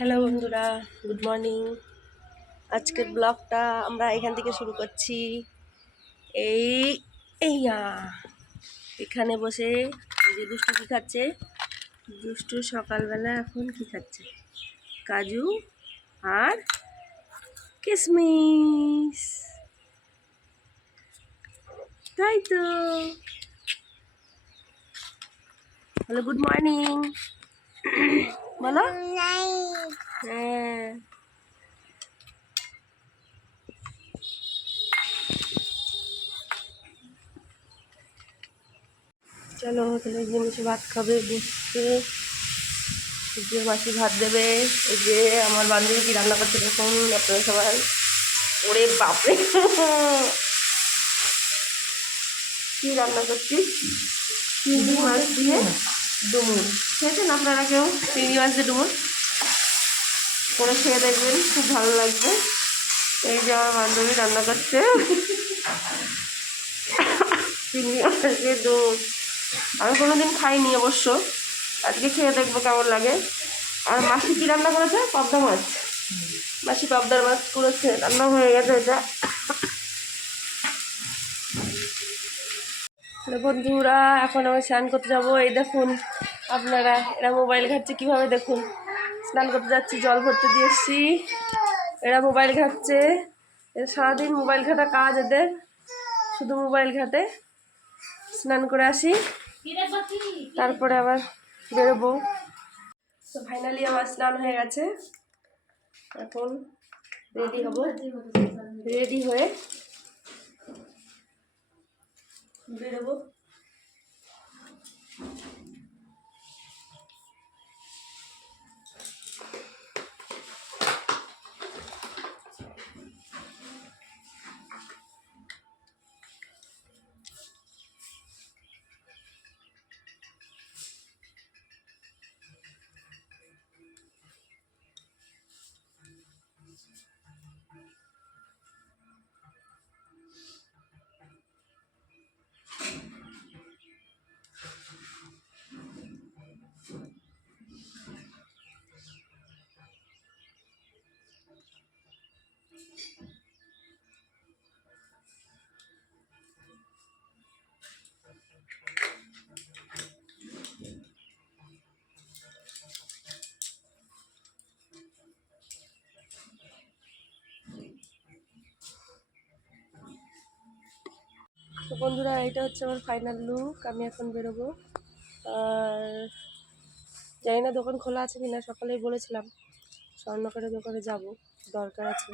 Hello বন্ধুরা, good morning. আজকের ব্লগটা আমরা এখান থেকে শুরু করছি। এই এইয়া এখানে বসে যে দুষ্টু কী খাচ্ছে, দুষ্টু সকালবেলা এখন কি খাচ্ছে, কাজু আর কিশমিশ, তাই তো। হ্যালো, গুড মর্নিং বলো। হ্যাঁ, চলো তাহলে জিনিসে ভাত খাবে বসছে। যে মাসি ভাত দেবে, এই যে আমার বান্ধবী কি রান্না করছে দেখুন আপনারা সবাই। ওরে বাপরে, কি রান্না করছি, চিংড়ি মাছ দিয়ে ডুমুর। খেয়েছেন আপনারা কেউ চিংড়ি মাছ দিয়ে ডুমুর? করে খেয়ে দেখবেন, খুব ভালো লাগবে। এই যে আমার বান্ধবী রান্না করছে চিংড়ি মাছ দিয়ে ডুমুর। আমি কোনোদিন খাইনি অবশ্য, আজকে খেয়ে দেখবো কেমন লাগে। আর মাসি কি রান্না করেছে? পাবদা মাছ। মাসি পাবদার মাছ করেছে, রান্না হয়ে গেছে এটা। বন্ধুরা এখন আমি স্নান করতে যাবো। এই দেখুন আপনারা, এরা মোবাইল ঘাটছে কীভাবে দেখুন। স্নান করতে যাচ্ছি, জল ভরতে দিয়ে এসছি, এরা মোবাইল ঘাটছে। সারাদিন মোবাইল ঘাটা কাজ এদের, শুধু মোবাইল ঘাটে। স্নান করে আসি, তারপরে আবার বেরোবো। তো ফাইনালি আমার স্নান হয়ে গেছে, এখন রেডি হব। রেডি হয়ে বেরোবো। তো বন্ধুরা, এটা হচ্ছে আমার ফাইনাল লুক। আমি এখন বেরোবো। আর জানি না দোকান খোলা আছে কিনা, সকালেই বলেছিলাম স্বর্ণকারের দোকানে যাব, দরকার আছে।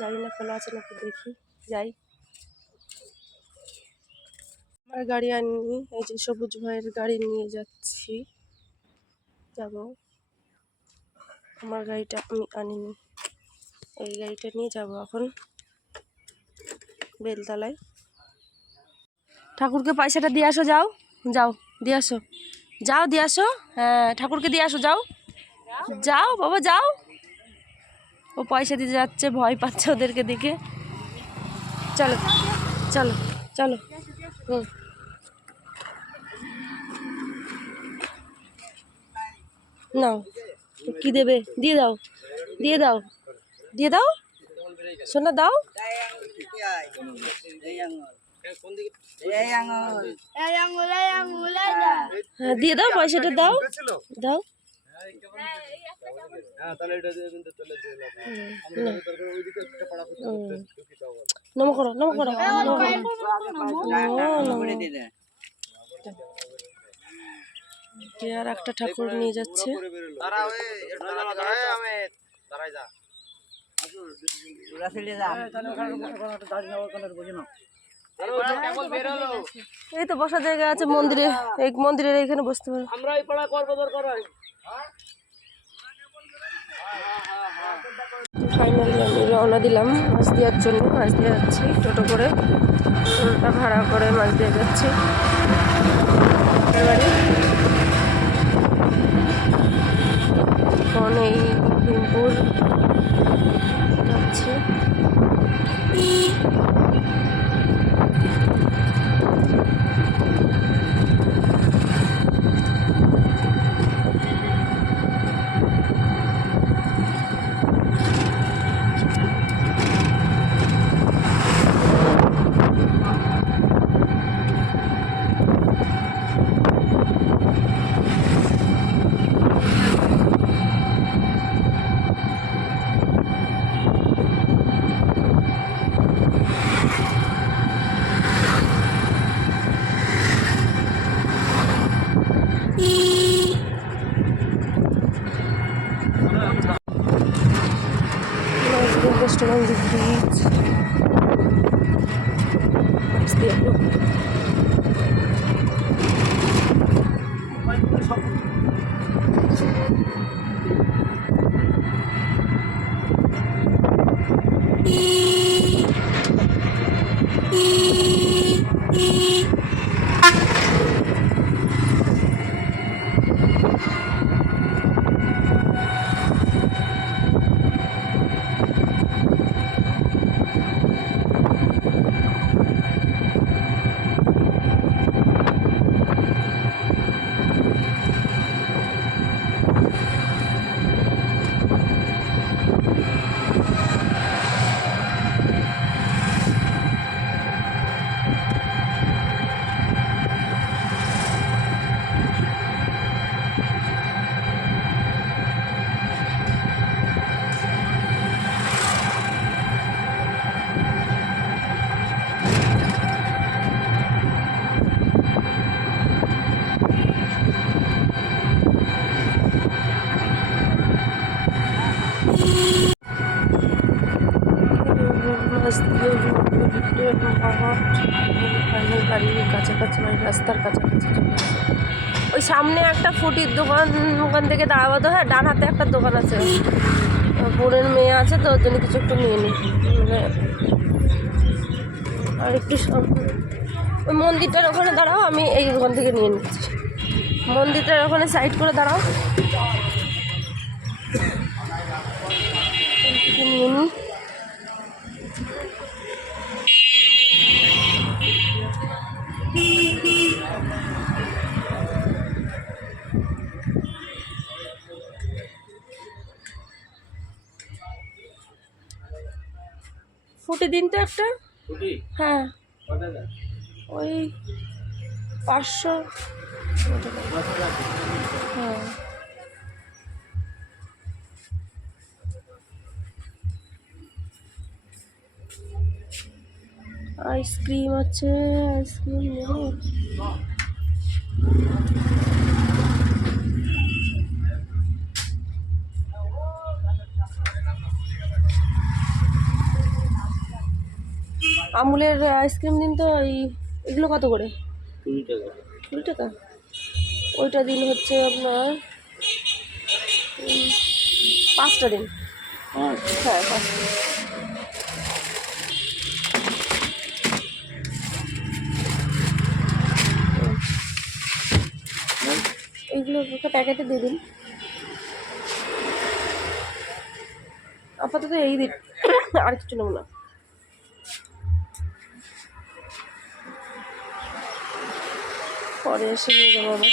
জানি না খোলা আছে নাকি, দেখি যাই। আমার গাড়ি আনিনি, এই যে সবুজ ভাইয়ের গাড়ি নিয়ে যাচ্ছি, যাব। আমার গাড়িটা আমি আনিনি, এই গাড়িটা নিয়ে যাব এখন বেলতলায়। ঠাকুরকে পয়সাটা দিয়ে আসো, যাও যাও দিয়ে আসো, যাও দিয়ে আসো। হ্যাঁ, ঠাকুরকে দিয়ে আসো, যাও যাও বাবা যাও। ও পয়সা দিতে যাচ্ছে, ভয় পাচ্ছে ওদেরকে দেখে। চলো চলো চলো। হুম, নাও, কি দেবে? দিয়ে দাও, দিয়ে দাও, দিয়ে দাও, সোনা দাও। হ্যাঁ, দিয়ে দাও, পয়সাটা দাও দাও। নমো করো, নমো করো, আর একটা ঠাকুর নিয়ে যাচ্ছে। এই তো বসার জায়গা আছে মন্দিরে, এই মন্দিরের এখানে বসতে পারো। ফাইনালি আমি রওনা দিলাম মাছ দেওয়ার জন্য। মাছ দিয়ে যাচ্ছি টোটো করে, টোটোটা ভাড়া করে মাছ দিয়ে যাচ্ছি বাড়ি। এখন এই ভীমপুর যাচ্ছি। রেস্টুরেন্ট ব্রিজ বাড়ির কাছাকাছি মানে রাস্তার কাছাকাছি চলে আসে। ওই সামনে একটা ফুটির দোকান, ওখান থেকে দাঁড়াবো তো। হ্যাঁ, ডান হাতে একটা দোকান আছে, বোনের মেয়ে আছে তো, ওর জন্য কিছু একটু নিয়ে নিই। আর একটু সামনে ওই মন্দিরটার ওখানে দাঁড়াও, আমি এই দোকান থেকে নিয়ে নিচ্ছি। মন্দিরটার ওখানে সাইড করে দাঁড়াও, নিয়ে নিই। ফুটি দিন তো একটা। হ্যাঁ, ওই 500। হ্যাঁ, আইসক্রিম আছে, আইসক্রিম নেব। আমুলের আইসক্রিম দিন তো। এগুলো কত করে? 20 টাকা। 20 টাকা। ওইটা দিন হচ্ছে আপনার 5টা দিন। হ্যাঁ, 5টা। এইগুলো একটা প্যাকেটে দিয়ে দিন আপাতত। এই দিন, আর কিছু নেব না। পরে এসে নিয়ে যাবো আবার।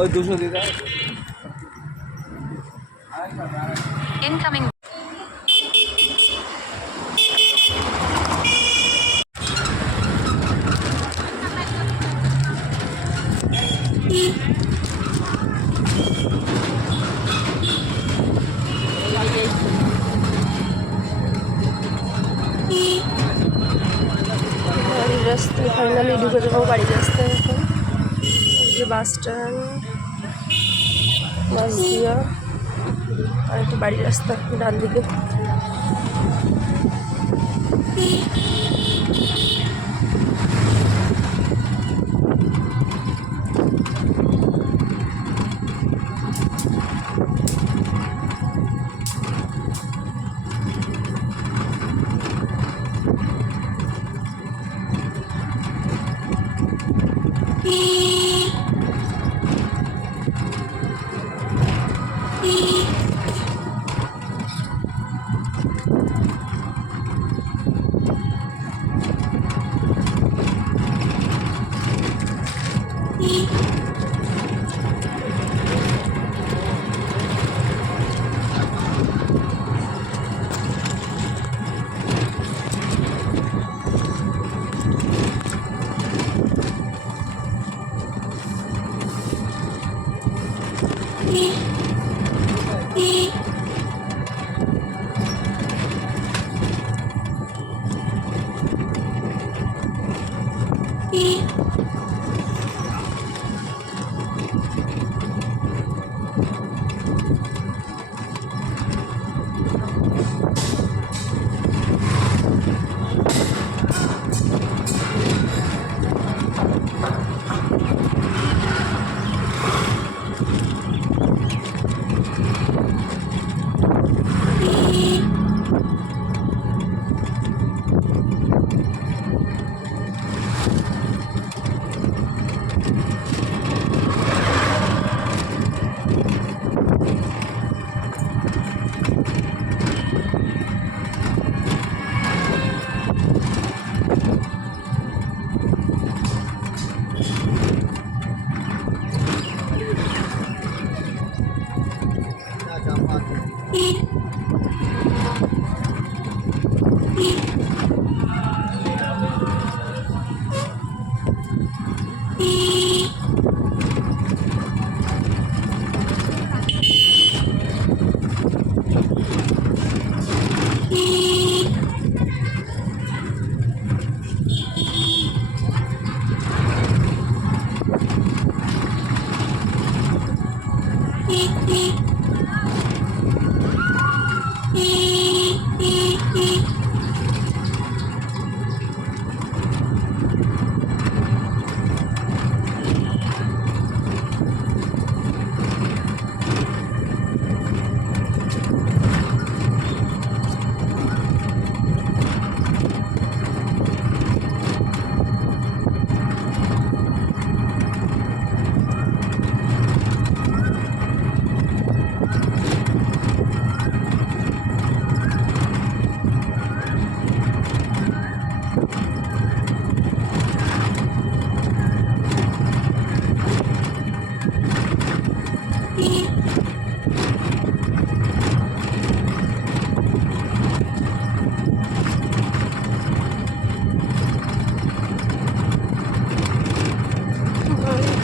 ওই 200 দিদা ইনকামিং। বাড়ির রাস্তায় ফাইনালি ঢুকে যাবো, বাড়ির রাস্তায়। এখন এই যে বাস স্ট্যান্ড, বাস দিয়া, আর একটা বাড়ির রাস্তা ডান দিকে।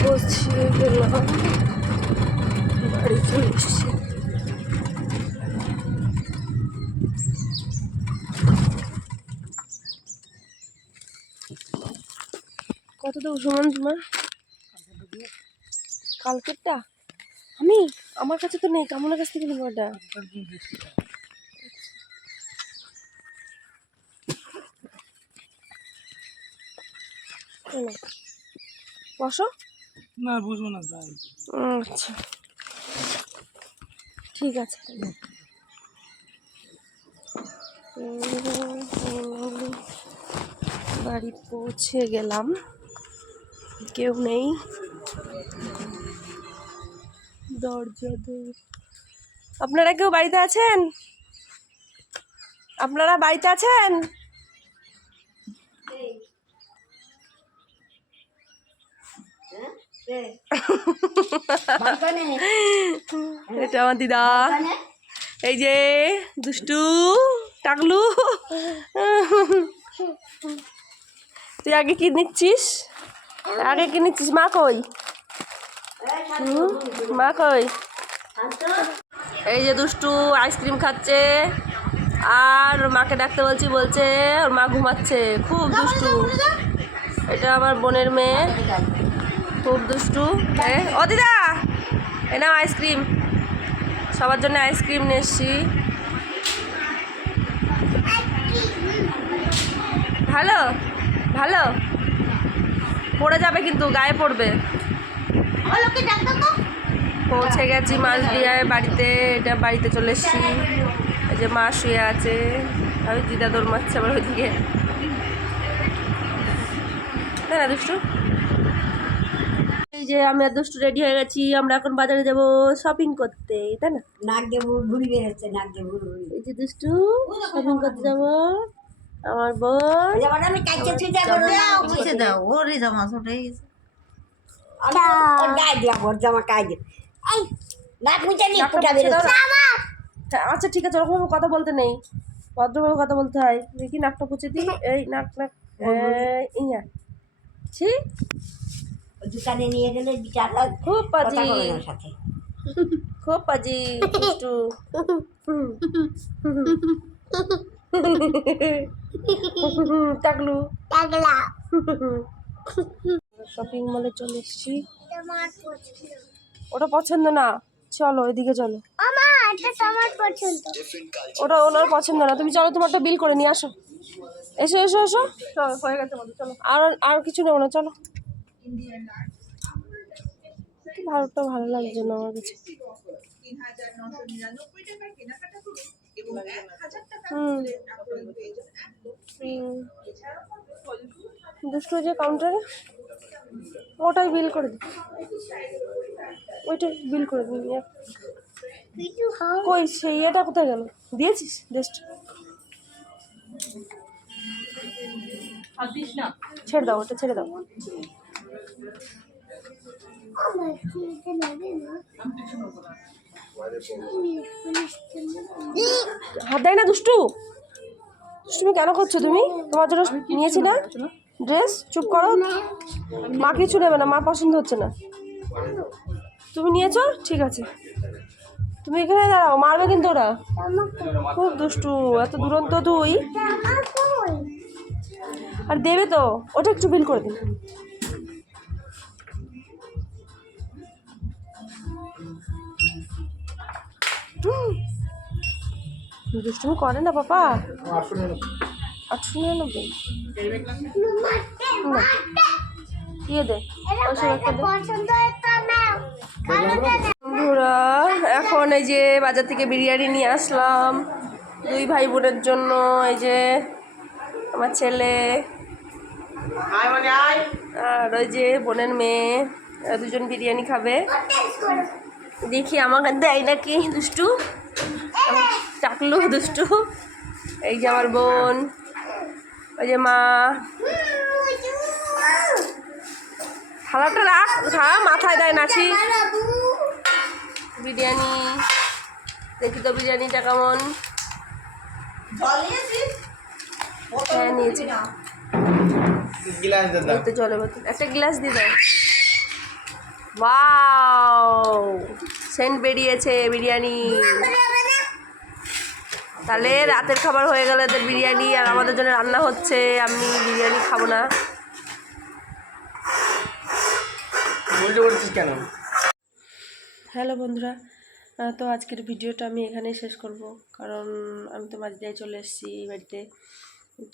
পৌঁছে গেলাম, বাড়ি চলে এসেছি। কত দেবো সমান তোমার? কালকেরটা আমার কাছে তো নেই, কামনার কাছ থেকে নেবো ওটা। বসো না, বুঝবো না। আচ্ছা ঠিক আছে। বাড়ি পৌঁছে গেলাম, কেউ নেই, দরজা দৌড়। আপনারা কেউ বাড়িতে আছেন? আপনারা বাড়িতে আছেন? এটা আমার দিদা, এই যে দুষ্টু টাকলু। তুই আগে কি নিচ্ছিস? আগে কি নিচ্ছিস? মা কই? মা কই? এই যে দুষ্টু আইসক্রিম খাচ্ছে, আর মাকে ডাকতে বলছে ওর মা ঘুমাচ্ছে। খুব দুষ্টু, এটা আমার বোনের মেয়ে, খুব দুষ্টু। ও দিদা, এ নাও আইসক্রিম, সবার জন্য আইসক্রিম নিয়ে এসছি। ভালো ভালো, পড়ে যাবে কিন্তু, গায়ে পড়বে। পৌঁছে গেছি মাছদিয়ায় বাড়িতে, এটা বাড়িতে চলে এসছি। এই যে মা শুয়ে আছে, আমি দিদা দৌড় মারছে আবার ওইদিকে, তাই না দুষ্টু? এই যে আমি আর দুষ্টু রেডি হয়ে গেছি, আমরা এখন বাজারে যাব শপিং করতে, তাই না? নাক দিয়ে ঘুরি বেরোচ্ছে, নাক দিয়ে ঘুরি। এই যে দুষ্টু শপিং করতে যাব, আমার বোন। আমি কাছে ছুঁচা করে মুছে দাও, ওরে জামা ছোট হয়ে গেছে। ওর গায়ে দিয়া ওর জামা গায়ে দিয়ে। এই নাক মুছে নি, নাকটা ফুটা মুছে দাও বেরোচ্ছে। না। আচ্ছা ঠিক আছে, ওরকম কথা বলতে নেই, ভদ্রভাবে কথা বলতে হয়। দেখি নাকটা পুছে দিই, এই নাক নাক ইয়া ছি, দোকানে নিয়ে গেলে বিচারটা খুব কথা পাজি। বলে ওর সাথে। খুব পাজি দুষ্টু। টাকলু শপিং মলে চলে এসেছি। ওটা পছন্দ না, চলো এদিকে চলো। ওটা ওনার পছন্দ না, তুমি চলো তোমারটা বিল করে নিয়ে আসো। এসো এসো এসো, চলো হয়ে গেছে আমাদের, চলো। আর কিছু নেবো না, চলো। ভালোটা ভালো লাগছে না আমার কাছে। দুষ্টু যে কাউন্টারে, ওটাই বিল করে দিই, ওইটাই বিল করে দিই। কই সেই এটা কোথায় গেল? দিয়েছিস জাস্ট, ছেড়ে দাও, ওটা ছেড়ে দাও। হাত দেয় না দুষ্টু। তুমি কেন করছো? তুমি তোমার জন্য নিয়েছি না ড্রেস, চুপ করো। মা কিছু নেবে না, মা পছন্দ হচ্ছে না। তুমি নিয়েছো, ঠিক আছে, তুমি এখানে দাঁড়াও, মারবে কিন্তু ওরা। খুব দুষ্টু, এত দুরন্ত তুই। আর দেবে তো, ওটা একটু বিল করে দিন। দুষ্টুমি করে না পাপা। 899 দিয়ে দে। বন্ধুরা এখন এই যে বাজার থেকে বিরিয়ানি নিয়ে আসলাম 2 ভাই বোনের জন্য। এই যে আমার ছেলে আর ওই যে বোনের মেয়ে, এরা দুজন বিরিয়ানি খাবে। দেখি আমাকে দেয় নাকি দুষ্টু, চাকলু দুষ্টু। এই যে আমার বোন, ওই যে মা। থালাটা রাখ, মাথায় দেয় নাছি। বিরিয়ানি দেখি তো বিরিয়ানিটা কেমন। হ্যাঁ নিয়েছি, জলে বোতল একটা গ্লাস দিয়ে দাও। ওয়াও, সেন্ট বেরিয়েছে বিরিয়ানি। তাহলে রাতের খাবার হয়ে গেল এদের বিরিয়ানি, আর আমাদের জন্য রান্না হচ্ছে। আমি বিরিয়ানি খাবো না। কেন? হ্যালো বন্ধুরা, তো আজকের ভিডিওটা আমি এখানেই শেষ করব, কারণ আমি তো মাঝদিয়ায় চলে এসেছি এই বাড়িতে।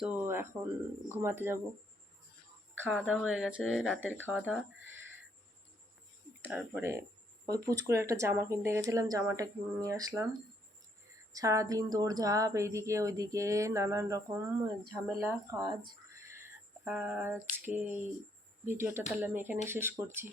তো এখন ঘুমাতে যাব। খাওয়া দাওয়া হয়ে গেছে, রাতের খাওয়া দাওয়া। তারপরে ওই পুচকুরে একটা জামা কিনতে গেছিলাম, জামাটা নিয়ে আসলাম। সারাদিন দৌড়ঝাঁপ, এইদিকে ওইদিকে নানান রকম ঝামেলা কাজ। আজকে এই ভিডিওটা তাহলে আমি এখানে শেষ করছি।